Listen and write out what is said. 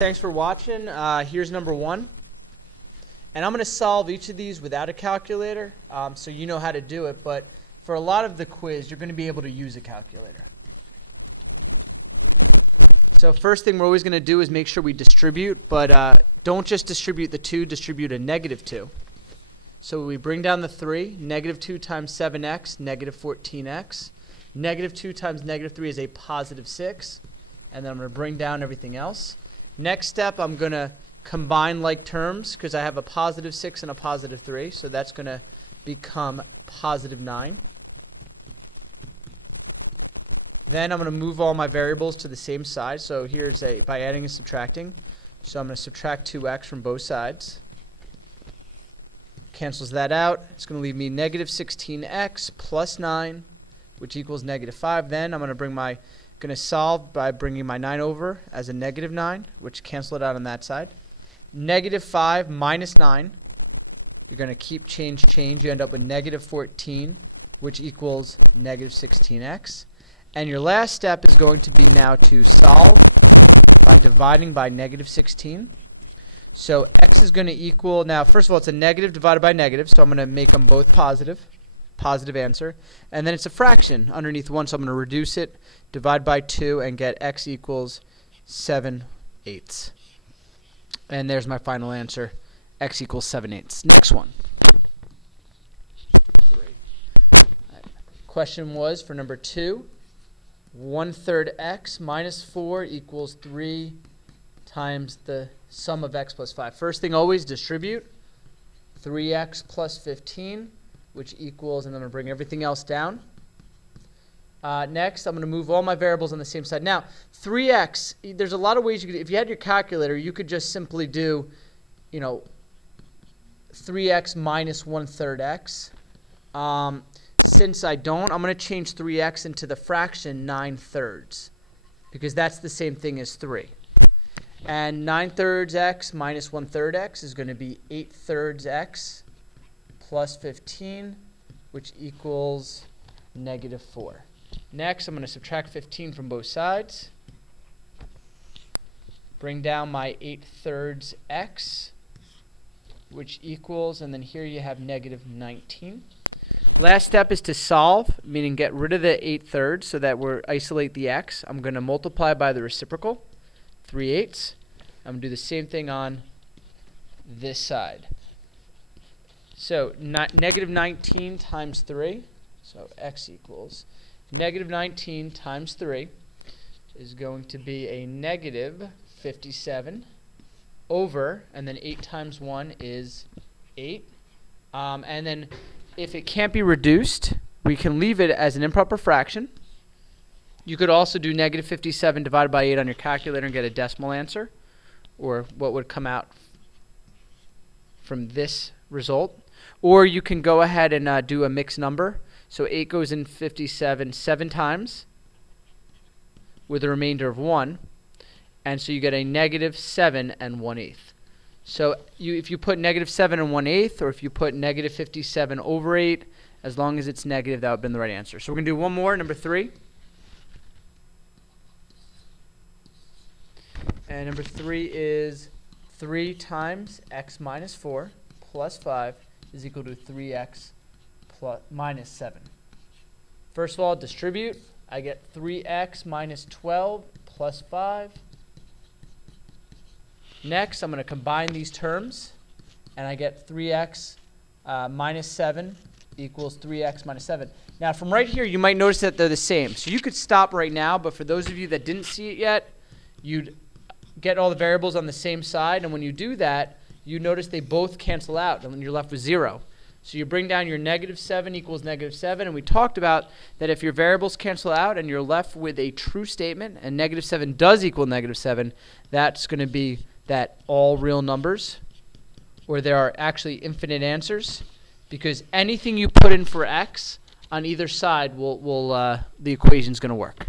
Thanks for watching. Here's number 1. And I'm going to solve each of these without a calculator, so you know how to do it. But for a lot of the quiz, you're going to be able to use a calculator. So first thing we're always going to do is make sure we distribute, but don't just distribute the 2, distribute a -2. So we bring down the 3, -2 times 7x, -14x. -2 times -3 is a +6. And then I'm going to bring down everything else. Next step, I'm going to combine like terms because I have a +6 and a +3. So that's going to become +9. Then I'm going to move all my variables to the same side. So here's by adding and subtracting. So I'm going to subtract 2x from both sides. Cancels that out. It's going to leave me -16x plus 9, which equals -5. Then I'm going to solve by bringing my 9 over as a -9, which cancel it out on that side. -5 minus 9. You're going to keep change. You end up with -14, which equals -16x. And your last step is going to be now to solve by dividing by -16. So x is going to equal, now first of all, it's a negative divided by negative, so I'm going to make them both positive answer. And then it's a fraction underneath 1, so I'm going to reduce it, divide by 2, and get x equals 7/8. And there's my final answer, x equals 7/8. Next one. Great. Question was for number 2. 1/3 x minus 4 equals 3 times the sum of x plus 5. First thing, always distribute. 3x plus 15, which equals, and then I'm going to bring everything else down. Next, I'm going to move all my variables on the same side. Now, 3x, there's a lot of ways you could, if you had your calculator, you could just simply do, 3x minus 1/3 x. Since I don't, I'm going to change 3x into the fraction 9/3, because that's the same thing as 3. And 9/3 x minus 1/3 x is going to be 8/3 x plus 15, which equals -4. Next, I'm going to subtract 15 from both sides. Bring down my 8/3 x, which equals, and then here you have -19. Last step is to solve, meaning get rid of the 8/3 so that we isolate the x. I'm going to multiply by the reciprocal, 3/8. I'm going to do the same thing on this side. So -19 times 3, so x equals -19 times 3 is going to be a -57 over, and then 8 times 1 is 8. And then if it can't be reduced, we can leave it as an improper fraction. You could also do -57 divided by 8 on your calculator and get a decimal answer, or what would come out from this result. Or you can go ahead and do a mixed number. So 8 goes in 57 7 times with a remainder of 1. And so you get a -7 1/8. So if you put -7 1/8, or if you put -57 over 8, as long as it's negative, that would have been the right answer. So we're going to do one more, number 3. And number 3 is 3 times x minus 4 plus 5 is equal to 3x minus 7. First of all, distribute. I get 3x minus 12 plus 5. Next, I'm going to combine these terms, and I get 3x minus 7 equals 3x minus 7. Now, from right here, you might notice that they're the same. So you could stop right now, but for those of you that didn't see it yet, you'd get all the variables on the same side, and when you do that, you notice they both cancel out, and then you're left with 0. So you bring down your -7 equals -7, and we talked about that if your variables cancel out and you're left with a true statement, and -7 does equal -7, that's going to be that all real numbers, or there are actually infinite answers, because anything you put in for x on either side the equation's going to work.